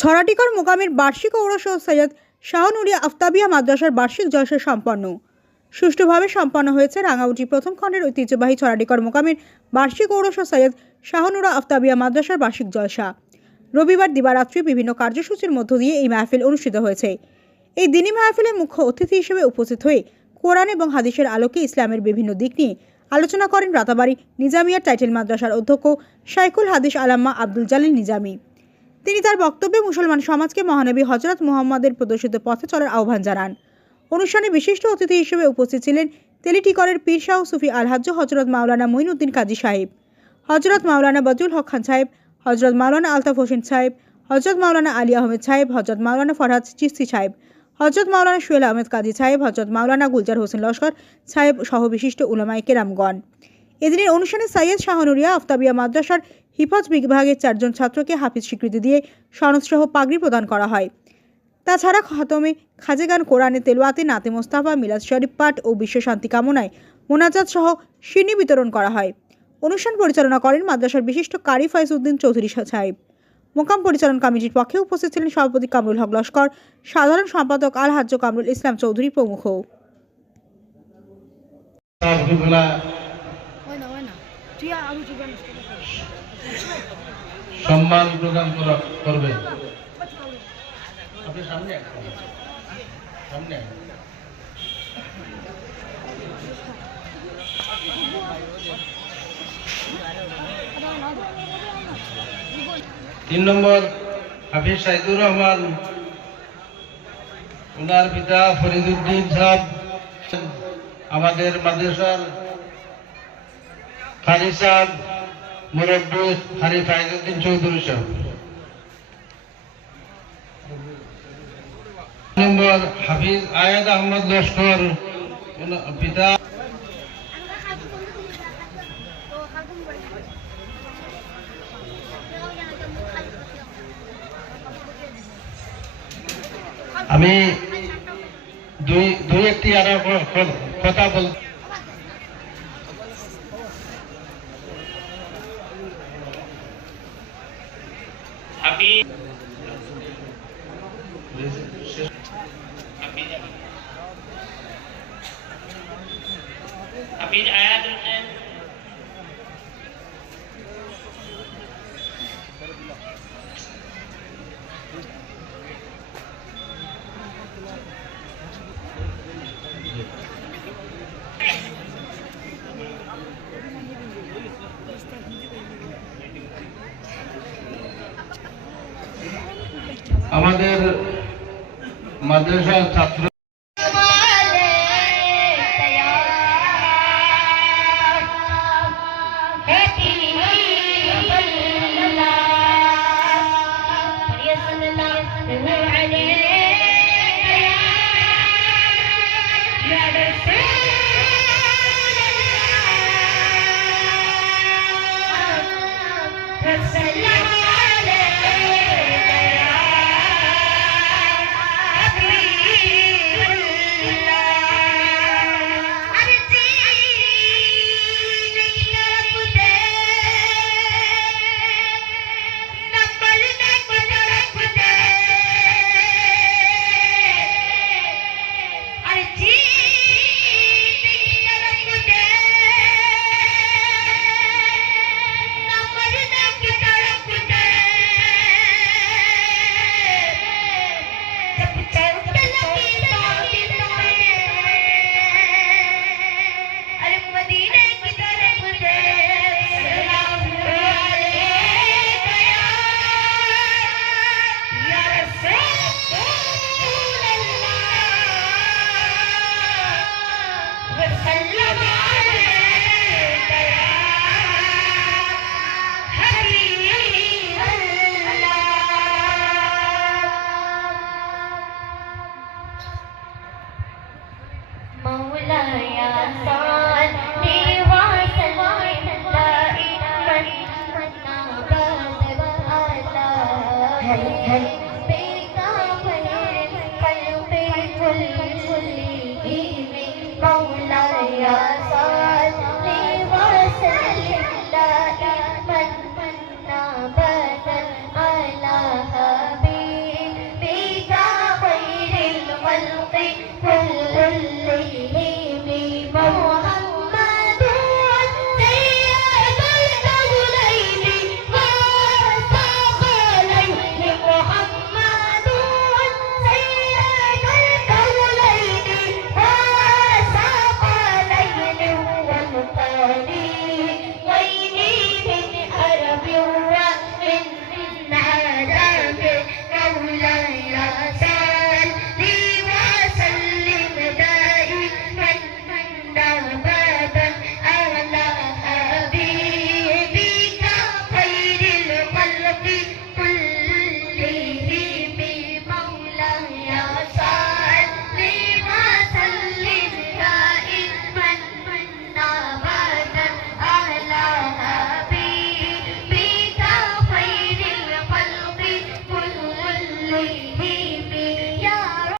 ছড়াটিকর মোকামের বার্ষিক ঔরস ও সৈয়দ শাহনুরিয়া আফতাবিয়া মাদ্রাসার বার্ষিক জলসা সম্পন্ন। সুষ্ঠুভাবে সম্পন্ন হয়েছে রাঙাউটি প্রথম খণ্ডের ঐতিহ্যবাহী ছড়াটিকর মোকামের বার্ষিক ঔরস ও সৈয়দ শাহনুরা আফতাবিয়া মাদ্রাসার বার্ষিক জলসা। রবিবার দিবারাত্রি বিভিন্ন কার্যসূচির মধ্য দিয়ে এই মাহফিল অনুষ্ঠিত হয়েছে। এই দিনী মাহফিলে মুখ্য অতিথি হিসেবে উপস্থিত হয়ে কোরআন এবং হাদিসের আলোকে ইসলামের বিভিন্ন দিক নিয়ে আলোচনা করেন রাতাবাড়ি নিজামিয়া টাইটেল মাদ্রাসার অধ্যক্ষ শাইখুল হাদিস আলাম্মা আব্দুল জালিল নিজামী। তিনি তার বক্তব্যে মুসলমান সমাজকে মহানবী হযরত মুহাম্মদের প্রদর্শিত পথে চলার আহ্বান জানান। অনুষ্ঠানে বিশিষ্ট অতিথি হিসেবে উপস্থিত ছিলেন তেলিটিকরের পীর শাহ সুফি আলহাজ্জ হযরত মাওলানা মঈনুদ্দিন কাজী সাহেব, হযরত মাওলানা বজলুল হক খান সাহেব, হযরত মাওলানা আলতাফ হোসেন সাহেব, হযরত মাওলানা আলী আহমেদ সাহেব, হযরত মাওলানা ফরহাদ চিশতি সাহেব, হযরত মাওলানা সুহেল আহমেদ কাজী সাহেব, হযরত মাওলানা গুলজার হোসেন লস্কর সাহেব সহ বিশিষ্ট উলামায়ে কেরামগণ। এদিনের অনুষ্ঠানে সৈয়দ শাহনুরিয়া আফতাবিয়া মাদ্রাসার হিফাজ বিভাগের 4 জন ছাত্রকে হাফিজ স্বীকৃতি দিয়ে সনদসহ পাগড়ি প্রদান করা হয়। তাছাড়া খতমে খাজেগান, কোরআনে তেলাওয়াতে, নাতে মোস্তাফা, মিলাদ শরীফ পাঠ ও বিশ্ব শান্তি কামনায় মোনাজাত সহ সিন্নি বিতরণ করা হয়। অনুষ্ঠান পরিচালনা করেন মাদ্রাসার বিশিষ্ট কারি ফয়জউদ্দিন চৌধুরী সাহেব। মোকাম পরিচালন কমিটির পক্ষে উপস্থিত ছিলেন সভাপতি কামরুল হক লস্কর, সাধারণ সম্পাদক আলহাজ্জ কামরুল ইসলাম চৌধুরী প্রমুখ। সম্মান প্রদান করবে। আপনি সামনে সামনে 3 নম্বর হাফিজ সাইদুর রহমান, ওনার পিতা ফরিদুদ্দিন সাহেব, আমাদের মাদ্রাসার কারি সাহেব মুরব্বী হারি ফাইজউদ্দিন চৌধুরী সাহেব। নম্বর হাফিজ আয়াদ আহমদ লস্কর, পিতা আমি দুই একটি আরো কথা বল। হাফিজ আয়াত হোসেন, আমাদের মাদ্রাসার ছাত্র বুদ্ধি